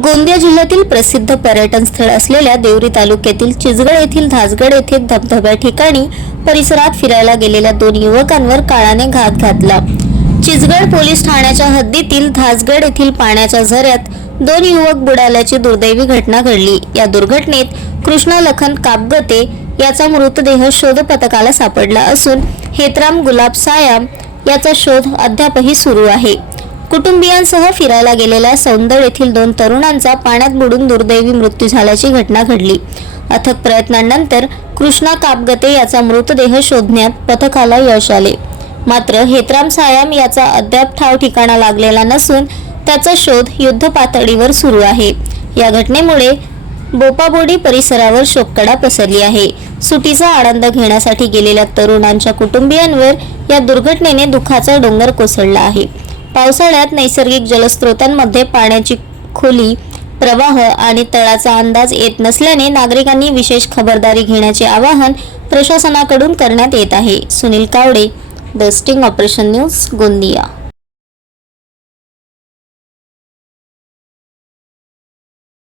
गोंदिया जिल्ह्यातील प्रसिद्ध पर्यटन स्थळ असलेल्या देवरी तालुक्यातील चिचगड येथील धासगड येथे धबधब्या ठिकाणी परिसरात फिरायला गेलेल्या 2 युवकांवर काळाने घात घातला। चिचगड पोलीस ठाण्याच्या हद्दीतील धासगड येथील पाण्याच्या झऱ्यात 2 युवक बुडाल्याची दुर्दैवी घटना घडली। या दुर्घटनेत कृष्णा लखन कापगते याचा मृतदेह शोध पथकाला सापडला असून हेतराम गुलाब सायाम याचा शोध अद्यापही सुरू आहे। कुटुंबियांसह फिरायला गेलेल्या सौंदड येथील 2 तरुणांचा पाण्यात बुडून दुर्दैवी मृत्यू झाल्याची घटना घडली। अथक प्रयत्नांनंतर कृष्णा कापगते याचा मृतदेह शोधण्यात पथकाला यश आले। मात्र हेतराम सायाम याचा अद्याप ठाव ठिकाणा लागलेला नसून त्याचा शोध युद्ध पातळीवर सुरू आहे। या घटनेमुळे बोपाबोडी परिसरावर शोककळा पसरली आहे। सुटीचा आनंद घेण्यासाठी गेलेल्या तरुणांच्या कुटुंबियांवर या दुर्घटनेने दुःखाचा डोंगर कोसळला आहे। पावसाळ्यात नैसर्गिक जलस्रोतांमध्ये पाण्याची खोली, प्रवाह आणि तळाचा अंदाज येत नसल्याने नागरिकांनी विशेष खबरदारी घेण्याचे आवाहन प्रशासनाकडून करण्यात येत आहे। Sunil Kawade, the sting operation news, Gondia.